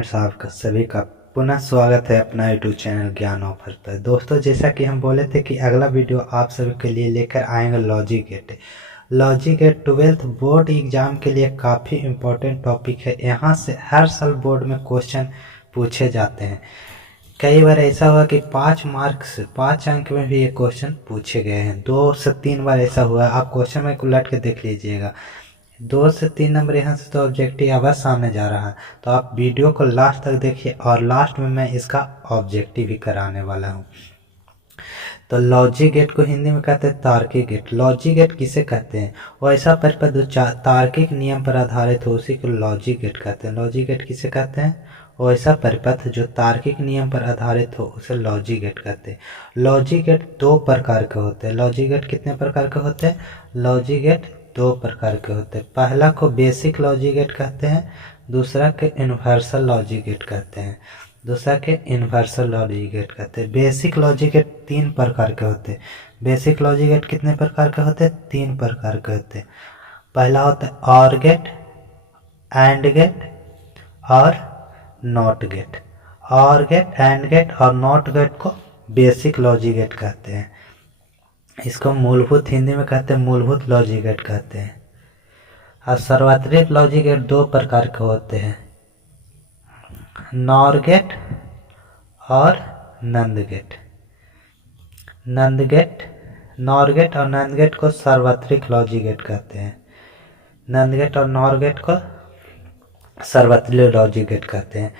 Friends, आपका सभी का पुनः स्वागत है अपना यूट्यूब चैनल ज्ञान ऑफर पर। दोस्तों, जैसा कि हम बोले थे कि अगला वीडियो आप सभी के लिए लेकर आएंगे logic gate 12th board exam के लिए काफ़ी इम्पोर्टेंट टॉपिक है। यहाँ से हर साल बोर्ड में क्वेश्चन पूछे जाते हैं। कई बार ऐसा हुआ कि 5 मार्क से 5 अंक में भी ये क्वेश्चन पूछे गए हैं। 2 से 3 बार ऐसा हुआ है। आप क्वेश्चन में उलट के देख लीजिएगा। 2 से 3 नंबर यहाँ से तो ऑब्जेक्टिव आवाज सामने जा रहा है। तो आप वीडियो को लास्ट तक देखिए और लास्ट में मैं इसका ऑब्जेक्टिव भी कराने वाला हूँ। तो लॉजिक गेट को हिंदी में कहते हैं तार्किक गेट। लॉजिक गेट किसे कहते हैं? वो ऐसा परिपथ जो तार्किक नियम पर आधारित हो उसी को लॉजिक गेट कहते हैं। लॉजिक गेट किसे कहते हैं? वो ऐसा परिपथ जो तार्किक नियम पर आधारित हो उसे लॉजिक गेट कहते हैं। लॉजिक गेट 2 प्रकार के होते हैं। लॉजिक गेट कितने प्रकार के होते हैं? लॉजिक गेट 2 प्रकार के होते हैं। पहला को बेसिक लॉजिक गेट कहते हैं, दूसरा के यूनिवर्सल लॉजिक गेट कहते हैं। बेसिक लॉजिक गेट 3 प्रकार के होते हैं। बेसिक लॉजिक गेट कितने प्रकार के होते हैं? 3 प्रकार के होते हैं। पहला होता है ऑर गेट, एंड गेट और not gate. Or gate, and gate और नॉट गेट को बेसिक लॉजिक गेट कहते हैं। इसको मूलभूत हिंदी में कहते हैं मूलभूत लॉजिक गेट कहते हैं। और सार्वत्रिक लॉजिक गेट 2 प्रकार के होते हैं, नॉर गेट और नंद गेट। नॉर गेट और नंद गेट को सार्वत्रिक लॉजिक गेट कहते हैं। नंद गेट और नॉर गेट को सार्वत्रिक लॉजिक गेट कहते हैं।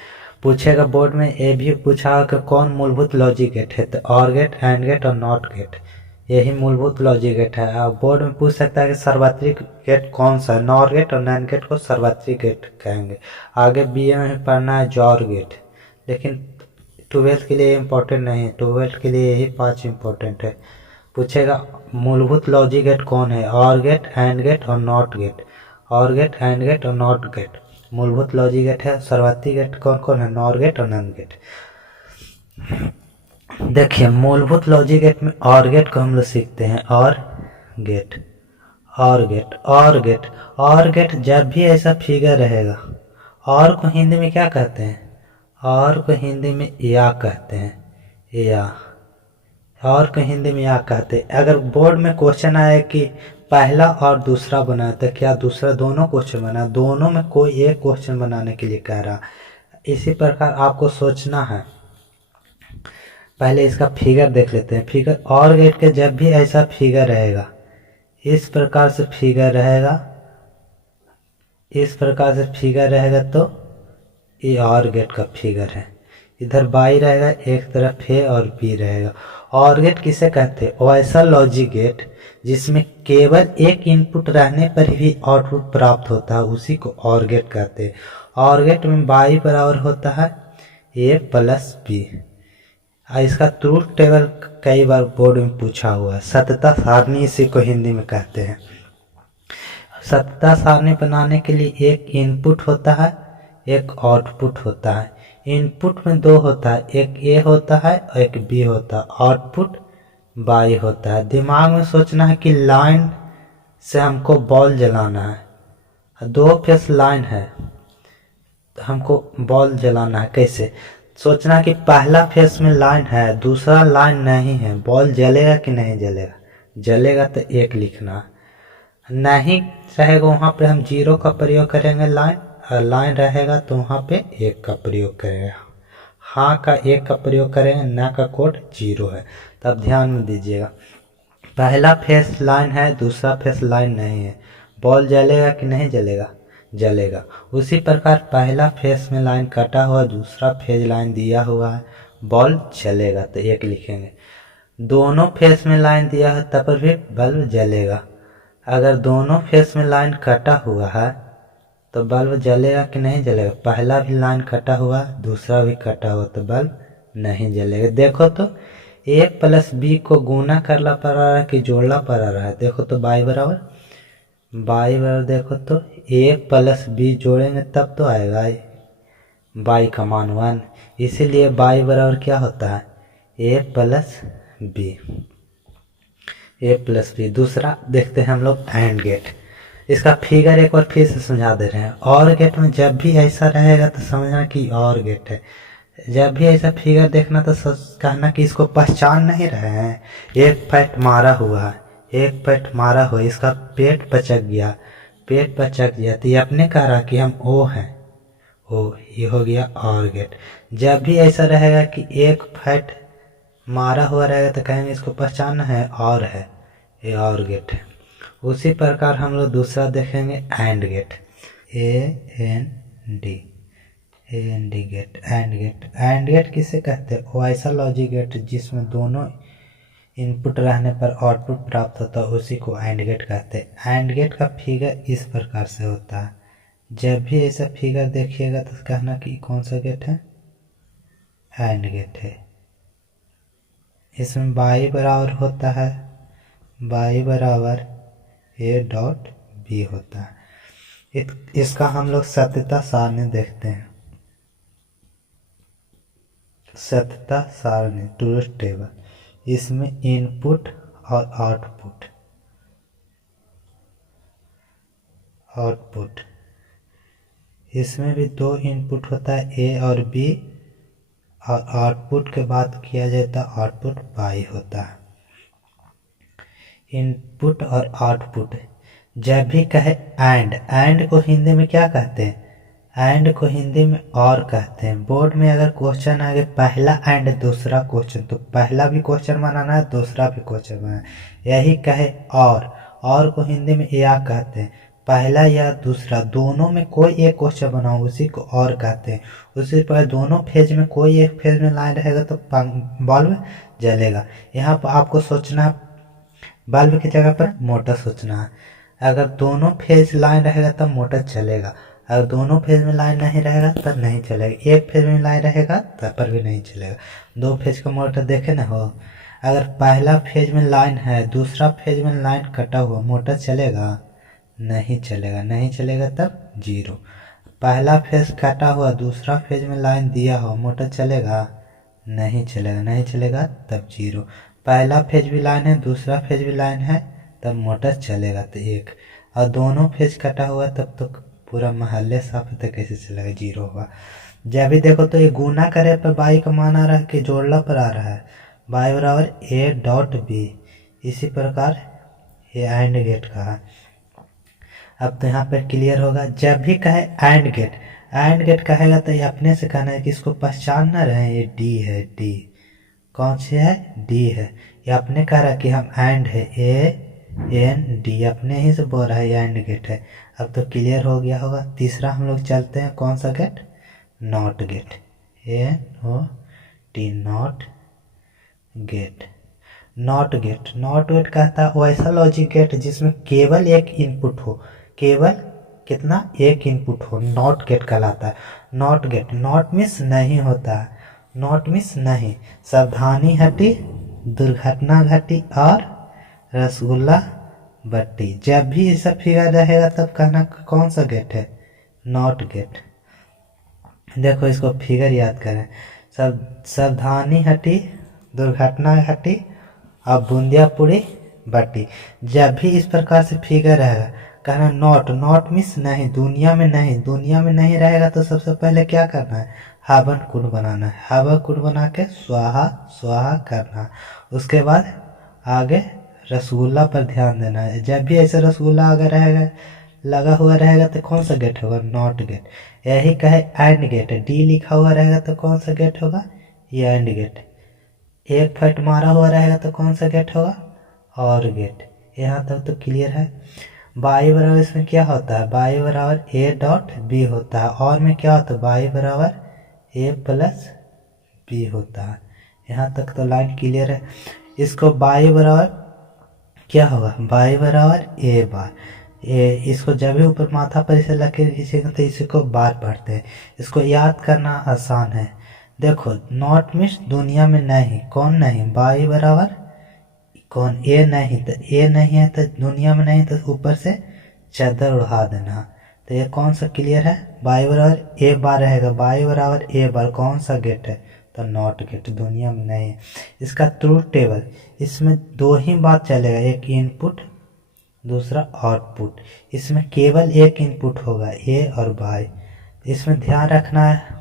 पूछेगा बोर्ड में, ये भी पूछा कि कौन मूलभूत लॉजिक गेट है, तो ऑर गेट, एंड गेट और नॉट गेट यही मूलभूत लॉजिक गेट है। अब बोर्ड में पूछ सकता है कि सार्वत्रिक गेट कौन सा है। नॉर गेट और नैंड गेट को सार्वत्रिक गेट कहेंगे। आगे बीए में पढ़ना है जॉर गेट, लेकिन 12th के लिए इम्पोर्टेंट नहीं है। 12th के लिए यही 5 इम्पोर्टेंट है। पूछेगा मूलभूत लॉजिक गेट कौन है? ऑर गेट, एंड गेट और not gate. Or gate, and gate और नॉट गेट मूलभूत लॉजिक गेट है। सार्वत्रिक गेट कौन कौन है? नॉर गेट और नैंड गेट। देखिए, मूलभूत लॉजिक गेट में ऑर गेट को हम लोग सीखते हैं। ऑर गेट जब भी ऐसा फिगर रहेगा, और को हिंदी में क्या कहते हैं? और को हिंदी में या कहते हैं। और को हिंदी में या कहते हैं। अगर बोर्ड में क्वेश्चन आए कि पहला और दूसरा बना, तो क्या दूसरा दोनों क्वेश्चन बना? दोनों में कोई एक क्वेश्चन बनाने के लिए कह रहा। इसी प्रकार आपको सोचना है। पहले इसका फिगर देख लेते हैं। फिगर ऑर गेट के जब भी ऐसा फिगर रहेगा, इस प्रकार से फिगर रहेगा, तो ये ऑर गेट का फिगर है। इधर बाई रहेगा, एक तरफ ए और बी रहेगा। ऑर गेट किसे कहते हैं? वैसा लॉजिक गेट जिसमें केवल एक इनपुट रहने पर भी आउटपुट प्राप्त होता है, उसी को ऑर गेट कहते हैं। ऑर गेट में बाई बराबर होता है ए प्लस बी। इसका ट्रूथ टेबल कई बार बोर्ड में पूछा हुआ है। सत्यता सारणी इसी को हिंदी में कहते हैं। सत्यता सारणी बनाने के लिए एक इनपुट होता है, एक आउटपुट होता है। इनपुट में 2 होता है, एक ए होता है और एक बी होता है। आउटपुट बाई होता है। दिमाग में सोचना है कि लाइन से हमको बॉल जलाना है। 2 फेस लाइन है, तो हमको बॉल जलाना है। कैसे सोचना कि पहला फेस में लाइन है, दूसरा लाइन नहीं है, बॉल जलेगा कि नहीं जलेगा? जलेगा तो 1 लिखना। नहीं रहेगा वहाँ पे हम 0 का प्रयोग करेंगे लाइन, और लाइन रहेगा तो वहाँ पे 1 का प्रयोग करेंगे। हाँ का 1 का प्रयोग करेंगे, ना का कोड 0 है। तब ध्यान में दीजिएगा, पहला फेस लाइन है, दूसरा फेस लाइन नहीं है, बॉल जलेगा कि नहीं जलेगा? जलेगा। उसी प्रकार पहला फेस में लाइन कटा हुआ, दूसरा फेज लाइन दिया हुआ है, बॉल जलेगा तो 1 लिखेंगे। दोनों फेस में लाइन दिया है तब भी बल्ब जलेगा। अगर दोनों फेस में लाइन कटा हुआ है तो बल्ब जलेगा कि नहीं जलेगा? पहला भी लाइन कटा हुआ, दूसरा भी कटा हुआ, तो बल्ब नहीं जलेगा। देखो तो ए प्लस बी को गुना करना पड़ रहा है कि जोड़ना पड़ रहा है? देखो तो बाई बराबर देखो तो ए प्लस बी जोड़ेंगे तब तो आएगा बाई का मान 1। इसीलिए बाई बराबर क्या होता है? ए प्लस बी। दूसरा देखते हैं हम लोग एंड गेट। इसका फिगर एक बार फिर से समझा दे रहे हैं। और गेट में जब भी ऐसा रहेगा तो समझना कि और गेट है। जब भी ऐसा फिगर देखना तो कहना कि इसको पहचान नहीं रहे हैं। एक पैट मारा हुआ है, एक पैट मारा हुआ, इसका पेट पचक गया, पेट पचक गया, तो ये अपने कह रहा कि हम ओ हैं, ओ, ये हो गया और गेट। जब भी ऐसा रहेगा कि एक फैट मारा हुआ रहेगा तो कहेंगे इसको पहचानना है और है, ये और गेट है। उसी प्रकार हम लोग दूसरा देखेंगे and gate, A N D gate, and gate. And gate किसे कहते हैं? वो ऐसा लॉजिक गेट जिसमें दोनों इनपुट रहने पर आउटपुट प्राप्त होता है, उसी को एंड गेट कहते हैं। एंड गेट का फिगर इस प्रकार से होता है। जब भी ऐसा फिगर देखिएगा तो कहना कि कौन सा गेट है? एंड गेट है। इसमें बाई बराबर होता है, बाई बराबर ए डॉट बी होता है। इसका हम लोग सत्यता सारणी देखते हैं। सत्यता सारणी, ट्रूथ टेबल। इसमें इनपुट और आउटपुट, इसमें भी दो इनपुट होता है, ए और बी, और आउटपुट के बाद किया जाता है आउटपुट बाई होता है। इनपुट और आउटपुट। जब भी कहे एंड को हिंदी में क्या कहते हैं? एंड को हिंदी में और कहते हैं। बोर्ड में अगर क्वेश्चन आ गया पहला एंड दूसरा क्वेश्चन, तो पहला भी क्वेश्चन बनाना है, दूसरा भी क्वेश्चन बनाना है। यही कहे और को हिंदी में या कहते हैं। पहला या दूसरा दोनों में कोई एक क्वेश्चन बनाओ, उसी को और कहते हैं। उसी पर दोनों फेज में कोई एक फेज में लाइन रहेगा तो बल्ब जलेगा। यहाँ पर आपको सोचना है, बल्ब की जगह पर मोटर सोचना है। अगर दोनों फेज लाइन रहेगा तब मोटर चलेगा, अगर दोनों फेज में लाइन नहीं रहेगा तब नहीं चलेगा। एक फेज में लाइन रहेगा तब पर भी नहीं चलेगा। दो फेज का मोटर देखे ना हो, अगर पहला फेज में लाइन है, दूसरा फेज में लाइन कटा हुआ, मोटर चलेगा? नहीं चलेगा, नहीं चलेगा तब जीरो। पहला फेज कटा हुआ, दूसरा फेज में लाइन दिया हो, मोटर चलेगा? नहीं चलेगा, नहीं चलेगा तब जीरो। पहला फेज भी लाइन है, दूसरा फेज भी लाइन है, तब मोटर चलेगा तो एक। और दोनों फेज कटा हुआ तब तो पूरा महल्ले साफ है, तो कैसे चलेगा? जीरो होगा। जब भी देखो तो ये गुना करे पर बाई का मान आ रहा है कि जोड़ला पर आ रहा है, बाई बराबर ए डॉट बी। इसी प्रकार ये एंड गेट का है। अब तो यहाँ पर क्लियर होगा। जब भी कहे एंड गेट कहेगा तो ये अपने से कहना है कि इसको पहचान ना रहे, ये डी है, डी कौन सी है? डी है। ये अपने कह रहा है कि हम एंड है, ए-एन-डी, अपने ही से बोल रहा है एंड गेट है। अब तो क्लियर हो गया होगा। तीसरा हम लोग चलते हैं, कौन सा gate? Not gate, A O T, not gate. Not gate कहता है वो ऐसा लॉजिक गेट जिसमें केवल एक इनपुट हो, केवल कितना? एक इनपुट हो, नॉट गेट कहलाता है। नॉट गेट, नॉट मिस नहीं होता है, नॉट मिस नहीं। सावधानी हटी, दुर्घटना घटी और रसगुल्ला बट्टी। जब भी ऐसा फिगर रहेगा तब कहना कौन सा गेट है? Not gate. देखो इसको फिगर याद करें। सावधानी हटी, दुर्घटना घटी और बूंदिया पूरी बट्टी। जब भी इस प्रकार से फिगर रहेगा कहना नॉट मिस नहीं, दुनिया में नहीं, दुनिया में नहीं रहेगा तो सबसे पहले क्या करना है? हवन कुंड बनाना है। हवन कुंड बना के स्वाहा स्वाहा करना। उसके बाद आगे रसगुल्ला पर ध्यान देना है। जब भी ऐसे रसगुल्ला अगर रहेगा, लगा हुआ रहेगा तो कौन सा गेट होगा? Not gate. यही कहे एंड गेट, डी लिखा हुआ रहेगा तो कौन सा गेट होगा? ये एंड गेट। एक फट मारा हुआ रहेगा तो कौन सा गेट होगा? और गेट। यहाँ तक तो क्लियर है। बाई बराबर इसमें क्या होता है? बाई बराबर ए डॉट बी होता है। और में क्या होता है? बाई बराबर ए प्लस बी होता है। यहाँ तक तो लाइन क्लियर है। इसको बाई बराबर क्या होगा? बाई बराबर ए बार। इसको जब भी ऊपर माथा पर इसे लकीर खींचेंगे तो इसी को बार पढ़ते हैं। इसको याद करना आसान है। देखो नॉट मिस दुनिया में नहीं, कौन नहीं? बाई बराबर कौन? ए नहीं, तो ए नहीं है तो दुनिया में नहीं, तो ऊपर से चादर उड़ा देना। तो ये कौन सा क्लियर है? बाई बराबर ए बार रहेगा, बाई बराबर ए बार, कौन सा गेट है? तो नॉट गेट, दुनिया में नहीं है। इसका ट्रूथ टेबल, इसमें दो ही बात चलेगा, एक इनपुट दूसरा आउटपुट। इसमें केवल एक इनपुट होगा ए और वाई। इसमें ध्यान रखना है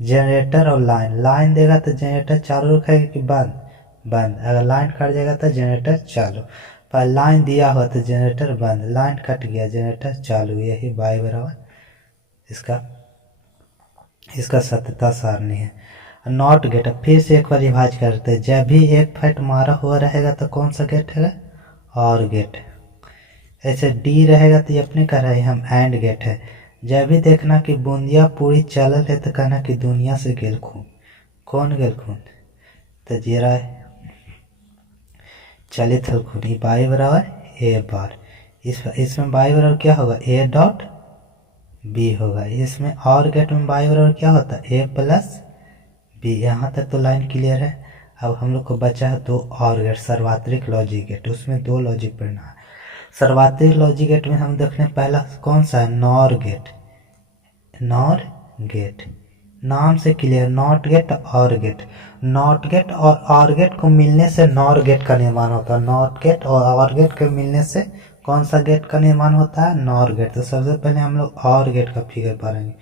जनरेटर और लाइन देगा तो जनरेटर चालू रखेगा कि बंद, अगर लाइन कट जाएगा तो जनरेटर चालू। पर लाइन दिया हुआ तो जनरेटर बंद, लाइन कट गया जनरेटर चालू। यही वाई बराबर इसका सत्यता सारणी है। नॉट गेट, फिर से एक बार रिवाइज करते हैं। जब भी एक फैट मारा हुआ रहेगा तो कौन सा गेट है, और गेट। ऐसे डी रहेगा तो ये अपने कह रहे हैं हम एंड गेट है। जब भी देखना कि बूंदिया पूरी चलल है तो कहना कि दुनिया से गेल खून। कौन गेल खून, तो जीरा चलित हल खून। बाई बराबर ए बार। इसमें बाई बराबर क्या होगा, ए डॉट बी होगा। इसमें और गेट में बाई बराबर क्या होता है, ए प्लस बी। यहाँ तक तो लाइन क्लियर है। अब हम लोग को बचा है दो और गेट, सर्वात्रिक लॉजिक गेट। उसमें दो लॉजिक पढ़ना है। सर्वात्रिक लॉजिक गेट में हम देखने पहला कौन सा है, नॉर गेट। नॉर गेट नाम से क्लियर, नॉट गेट और गेट। नॉट गेट और गेट को मिलने से नॉर गेट का निर्माण होता है। नॉट गेट और गेट के मिलने से कौन सा गेट का निर्माण होता है, नॉर गेट। तो सबसे पहले हम लोग और गेट का फिगर पढ़ेंगे।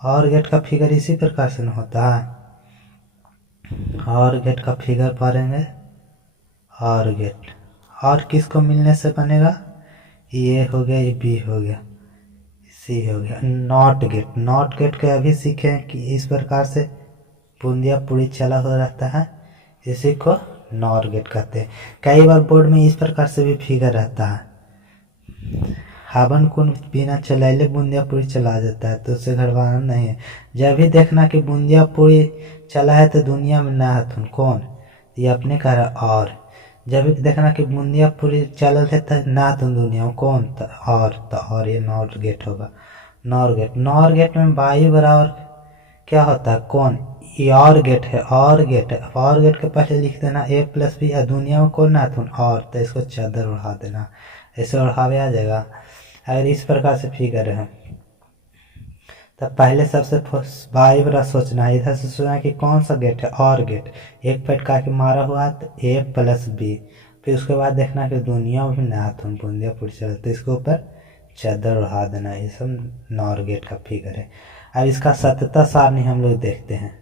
और गेट का फिगर इसी प्रकार से होता है। और गेट का फिगर पढ़ेंगे। और गेट और किसको मिलने से बनेगा, ये हो गया, ये बी हो गया, सी हो गया। नॉट गेट, नॉट गेट के अभी सीखे कि इस प्रकार से बूंदिया पूरी चला हुआ रहता है, इसी को नॉर गेट कहते हैं। कई बार बोर्ड में इस प्रकार से भी फिगर रहता है, हवन कुन बिना चलाइले बूंदिया पूरी चला देता है, तो उससे घबराना नहीं है। जब भी देखना कि बूंदिया पूरी चला है तो दुनिया में ना है कौन, ये अपने कह रहा और। जब भी देखना कि बूंदिया पूरी चलल है तो ना तुम दुनिया में कौन, तो और ये नॉर गेट होगा। नॉर गेट, नॉर गेट में वाई बराबर क्या होता है, कौन, ये और गेट है। और गेट है, और गेट के पहले लिख देना ए प्लस बी। दुनिया में कौन ना तुम और, तो इसको चादर उड़ा देना, ऐसे उड़ावे आ जाएगा। अगर इस प्रकार से फिगर है तब पहले सबसे वाई बरा सोचना है। इधर से सोचना कि कौन सा गेट है, और गेट। एक फटका के मारा हुआ तो ए प्लस बी। फिर उसके बाद देखना कि दुनिया भी ना तुम बूंदिया पूरी चल, तो इसके ऊपर चादर उड़ा देना। ये सब नॉर गेट का फिगर है। अब इसका सत्यता सारणी हम लोग देखते हैं।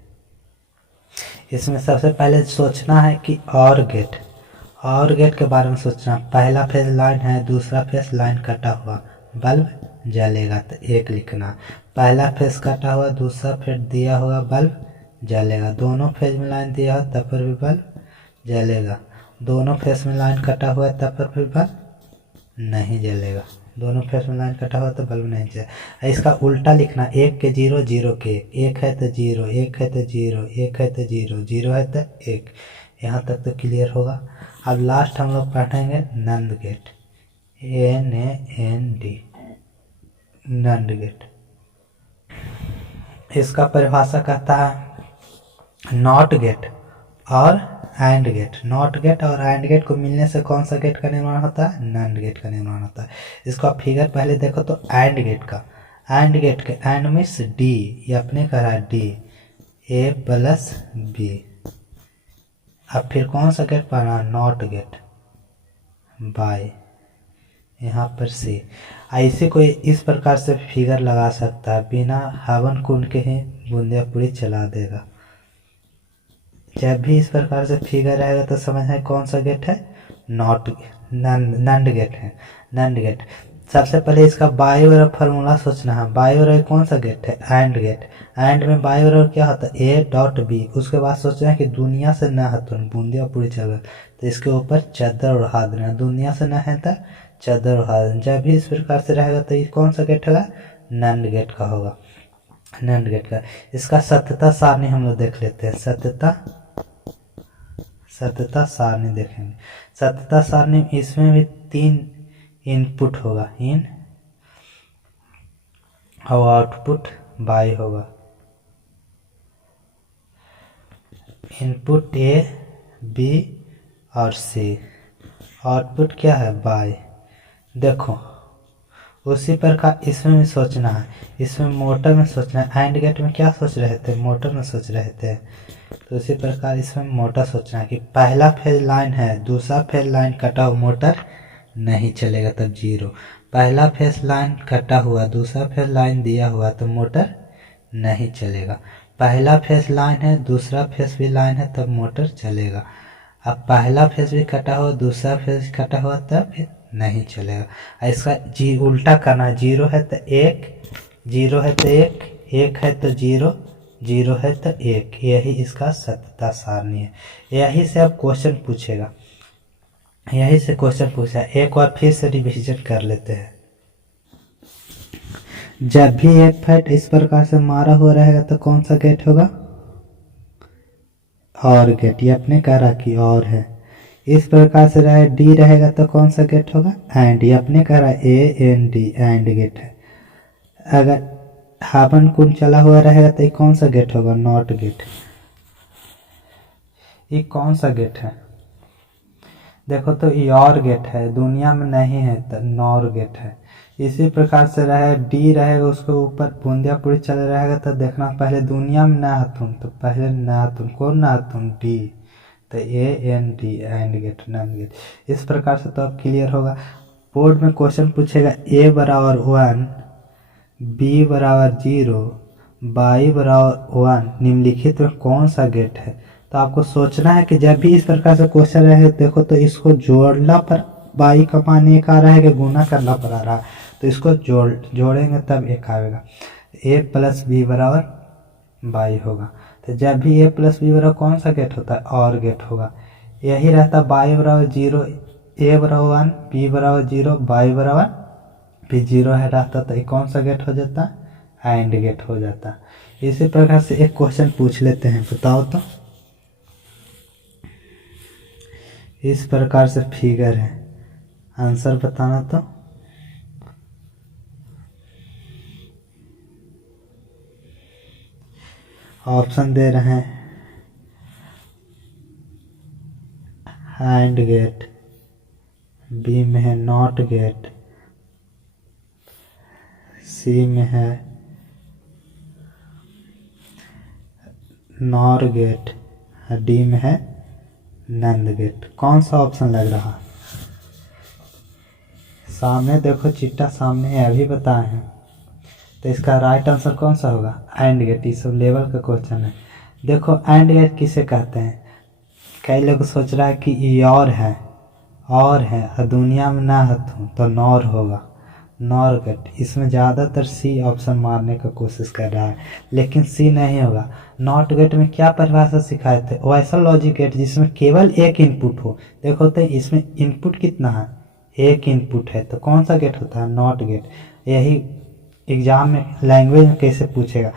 इसमें सबसे पहले सोचना है कि और गेट के बारे में सोचना। पहला फेज लाइन है, दूसरा फेज लाइन कटा हुआ, बल्ब जलेगा तो एक लिखना। पहला फेज कटा हुआ, दूसरा फेज दिया हुआ, बल्ब जलेगा। दोनों फेज में लाइन दिया हुआ तब पर भी बल्ब जलेगा। दोनों फेज में लाइन कटा हुआ तब पर भी बल्ब नहीं जलेगा। दोनों फेज में लाइन कटा हुआ तो बल्ब नहीं जलेगा। इसका उल्टा लिखना, एक के जीरो, जीरो के एक है तो जीरो, एक है तो जीरो, एक है तो जीरो, जीरो है तो एक। यहाँ तक तो क्लियर होगा। अब लास्ट हम लोग पढ़ेंगे नंद गेट, NAND, नंद गेट। इसका परिभाषा कहता है नॉट गेट और एंड गेट। नॉट गेट और एंड गेट को मिलने से कौन सा गेट का निर्माण होता है, नंद गेट का निर्माण होता है। इसका फिगर पहले देखो तो एंड गेट का, एंड गेट के एंड मीन्स डी, ये अपने कह रहा है डी, ए प्लस बी। अब फिर कौन सा गेट पढ़ना, नॉट गेट, बाय, यहाँ पर सी। ऐसे कोई इस प्रकार से फिगर लगा सकता है, बिना हवन कुंड के ही बूंदिया पूरी चला देगा। जब भी इस प्रकार से फिगर रहेगा तो समझ है कौन सा गेट है, नंद गेट है, नंद गेट। सबसे पहले इसका बाई और फार्मूला सोचना है। बाई और कौन सा गेट है, एंड गेट। एंड में बाई और क्या होता है, ए डॉट बी। उसके बाद सोचना है कि दुनिया से न है तो बूंदिया पूरी चल, तो इसके ऊपर चादर उड़ा देना। दुनिया से न है तो चादर उड़ा देना। जब भी इस प्रकार से रहेगा तो ये कौन सा गेट होगा, नंद गेट का होगा, नंद गेट का। इसका सत्यता सारणी हम लोग देख लेते हैं। सत्यता सारणी देखेंगे। सत्यता सारणी इसमें भी 3 इनपुट होगा, इन और आउटपुट बाई होगा। इनपुट ए, बी और सी, आउटपुट क्या है, बाई। देखो उसी प्रकार इसमें भी सोचना है। इसमें मोटर में सोचना है। एंड गेट में क्या सोच रहे थे, मोटर में सोच रहे थे। तो इसी प्रकार इसमें मोटर सोचना है कि पहला फेज लाइन है, दूसरा फेज लाइन कटा हुआ, मोटर नहीं चलेगा, तब 0। पहला फेस लाइन कटा हुआ, दूसरा फेस लाइन दिया हुआ तो मोटर नहीं चलेगा। पहला फेस लाइन है, दूसरा फेस भी लाइन है, तब मोटर चलेगा। अब पहला फेस भी कटा हुआ, दूसरा फेस कटा हुआ, तब नहीं चलेगा। इसका उल्टा करना है। 0 है तो 1, 0 है तो 1, 1 है तो 0, 0 है तो 1। यही इसका सत्यता सारणी है। यही से अब क्वेश्चन पूछेगा, यही से क्वेश्चन पूछा। एक बार फिर से रिविजन कर लेते हैं। जब भी एक फैट इस प्रकार से मारा हुआ रहेगा तो कौन सा गेट होगा? और गेट। ये अपने कह रहा कि और है। इस प्रकार से रहे डी रहेगा तो कौन सा गेट होगा? एंड। ये अपने कह रहा AND, एंड गेट है। अगर हावन कुंड चला हुआ रहेगा तो ये कौन सा गेट होगा? Not gate. ये कौन सा गेट है? देखो तो ये और गेट है, दुनिया में नहीं है तो नॉर गेट है। इसी प्रकार से रहे डी रहेगा, उसके ऊपर बूंदियापुरी चल रहेगा तो देखना पहले दुनिया में नाथुन, तो पहले नाथुन, कौन नाथुन? डी, तो AND, and gate, NAND gate. इस प्रकार से तो अब क्लियर होगा। बोर्ड में क्वेश्चन पूछेगा A बराबर 1, B बराबर 0, y बराबर 1, निम्नलिखित में कौन सा गेट है? तो आपको सोचना है कि जब भी इस प्रकार से क्वेश्चन रहे, देखो तो इसको जोड़ना पर y का मान 1 आ रहा है कि गुना करना पर आ रहा है, तो इसको जोड़ेंगे तब 1 आएगा। A प्लस B बराबर y होगा। तो जब भी A प्लस B बराबर कौन सा गेट होता है? और गेट होगा। यही रहता y बराबर 0, A बराबर 1, B बराबर 0, y बराबर भी 0 है रहता, तो ये कौन सा गेट हो जाता? एंड गेट हो जाता। इसी प्रकार से एक क्वेश्चन पूछ लेते हैं, बताओ तो। इस प्रकार से फिगर है, आंसर बताना तो। ऑप्शन दे रहे हैं एंड गेट, बी में है नॉट गेट, सी में है नॉर गेट, डी में है नंद गेट। कौन सा ऑप्शन लग रहा? सामने देखो, चिट्टा सामने है, अभी बताए हैं, तो इसका राइट आंसर कौन सा होगा? And gate. ये सब लेवल का क्वेश्चन है। देखो एंड गेट किसे कहते हैं? कई लोग सोच रहा है कि ये और है और दुनिया में ना हूँ तो नॉर होगा, नॉर गेट। इसमें ज़्यादातर सी ऑप्शन मारने का कोशिश कर रहा है, लेकिन सी नहीं होगा। नॉट गेट में क्या परिभाषा सिखाए थे? वैसा लॉजिक गेट जिसमें केवल एक इनपुट हो। देखो तो इसमें इनपुट कितना है? एक इनपुट है, तो कौन सा गेट होता है? Not gate. यही एग्जाम में लैंग्वेज में कैसे पूछेगा?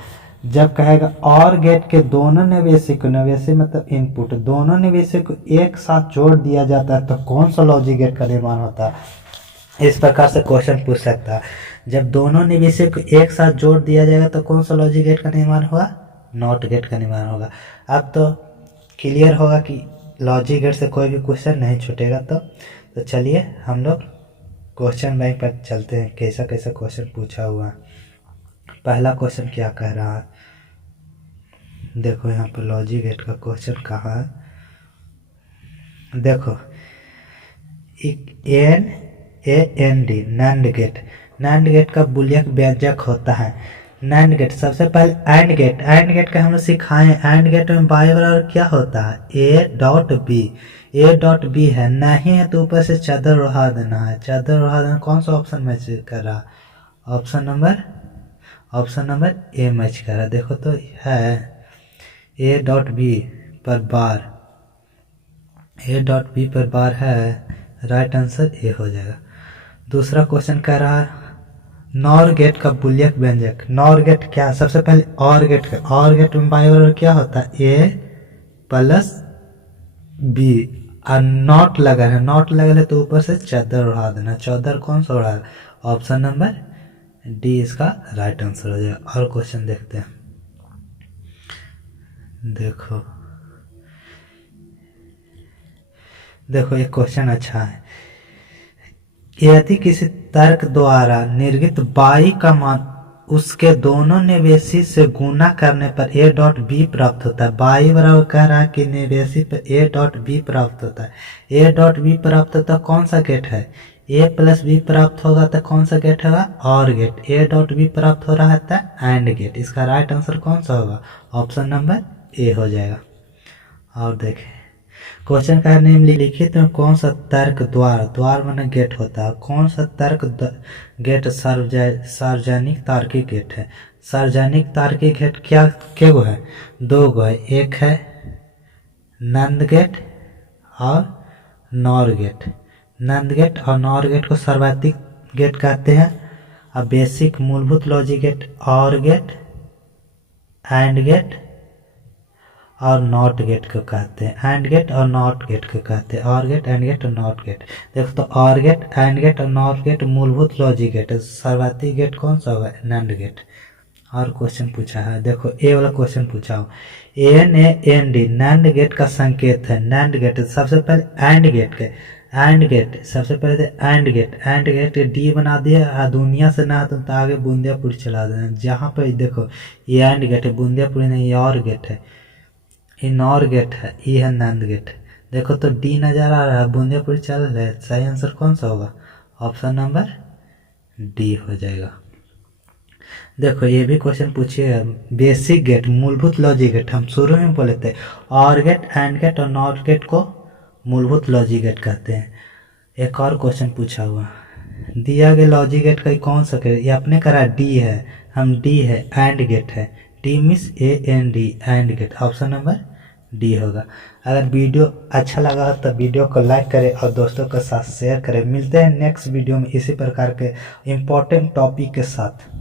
जब कहेगा और गेट के दोनों निवेशी को, निवेशी मतलब इनपुट, दोनों निवेशी को एक साथ जोड़ दिया जाता है तो कौन सा लॉजिक गेट का निर्माण होता है? इस प्रकार से क्वेश्चन पूछ सकता है। जब दोनों निवेशी को एक साथ जोड़ दिया जाएगा तो कौन सा लॉजिक गेट का निर्माण हुआ? नॉट गेट का निर्माण होगा। अब तो क्लियर होगा कि लॉजिक गेट से कोई भी क्वेश्चन नहीं छूटेगा। तो चलिए हम लोग क्वेश्चन बैंक पर चलते हैं, कैसा कैसा क्वेश्चन पूछा हुआ है। पहला क्वेश्चन क्या कह रहा है? देखो यहाँ पर लॉजिक गेट का क्वेश्चन कहाँ है? देखो NAND, NAND gate. NAND gate का बुलियन व्यंजक होता है नैंड गेट। सबसे पहले एंड गेट, एंड गेट का हम लोग सिखाए हैं। एंड गेट में y बराबर क्या होता है? A.B। A.B है, नहीं है तो ऊपर से चादर उड़ा देना है। चादर उड़ा देना कौन सा ऑप्शन मैच कर रहा? ऑप्शन नंबर ए मैच कर रहा। देखो तो है A.B पर बार, A.B पर बार है, राइट आंसर ए हो जाएगा। दूसरा क्वेश्चन कह रहा है नॉर गेट का बुलियन व्यंजक। नॉर गेट क्या? सबसे पहले और गेट का, और गेट में बाई बराबर क्या होता है? A plus B। और नॉट लगा है, नॉट लगा है तो ऊपर से चादर उड़ा देना। चादर कौन सा उड़ा? ऑप्शन नंबर डी इसका राइट आंसर हो जाएगा। और क्वेश्चन देखते हैं। देखो ये क्वेश्चन अच्छा है। यदि किसी तर्क द्वारा निर्गत y का मान उसके दोनों निवेशी से गुना करने पर A.B प्राप्त होता है। y बराबर कह रहा है कि निवेशी पर A.B प्राप्त होता है। A.B प्राप्त होता है, कौन सा गेट है? ए प्लस बी प्राप्त होगा तो कौन सा गेट होगा, और गेट। ए डॉट बी प्राप्त हो रहा है तो एंड गेट। इसका राइट आंसर कौन सा होगा, ऑप्शन नंबर ए हो जाएगा। और देखें क्वेश्चन का निम्नलिखित में कौन सा तर्क द्वार, द्वार माने गेट होता है, कौन सा तर्क गेट सार्वजनिक तार्किक गेट है। सार्वजनिक तार्किक गेट क्या गो है, दो गो है, एक है नंद गेट और नॉर गेट। नंद गेट और नॉर गेट को सर्वाधिक गेट कहते हैं। अब बेसिक मूलभूत लॉजिक गेट और गेट, एंड गेट और नॉट गेट को कहते हैं। एंड गेट और नॉट गेट को कहते हैं, और गेट, एंड गेट और नॉट गेट। देखो तो और गेट, एंड गेट और नॉट गेट मूलभूत लॉजिक गेट है। सर्वाधिक गेट कौन सा होगा, नंद गेट। और क्वेश्चन पूछा है, देखो ए वाला क्वेश्चन पूछा हो, N A N D NAND gate का संकेत है। नैंड गेट सबसे पहले एंड गेट के, एंड गेट सबसे पहले and gate, and gate D बना दिया। दुनिया से ना तो आगे बूंदियापुर चला देना। जहाँ पे देखो ये एंड गेट है, बूंदियापुर नहीं, ये और गेट है, ये नॉर गेट है, ये है नंद गेट। देखो तो डी नजर आ रहा है, बूंदियापुर चल रहा है। सही आंसर कौन सा होगा, ऑप्शन नंबर डी हो जाएगा। देखो ये भी क्वेश्चन पूछिएगा, बेसिक गेट मूलभूत लॉजिक गेट, हम शुरू में बोले थे और गेट, एंड गेट और नॉट गेट को मूलभूत लॉजिक गेट कहते हैं। एक और क्वेश्चन पूछा हुआ, दिया गया लॉजिक गेट का कौन सा गेट, ये अपने करा डी है, हम डी है, एंड गेट है, D means A N D, and gate. Option number D होगा। अगर वीडियो अच्छा लगा तो वीडियो को लाइक करें और दोस्तों के साथ शेयर करें। मिलते हैं नेक्स्ट वीडियो में इसी प्रकार के इम्पोर्टेंट टॉपिक के साथ।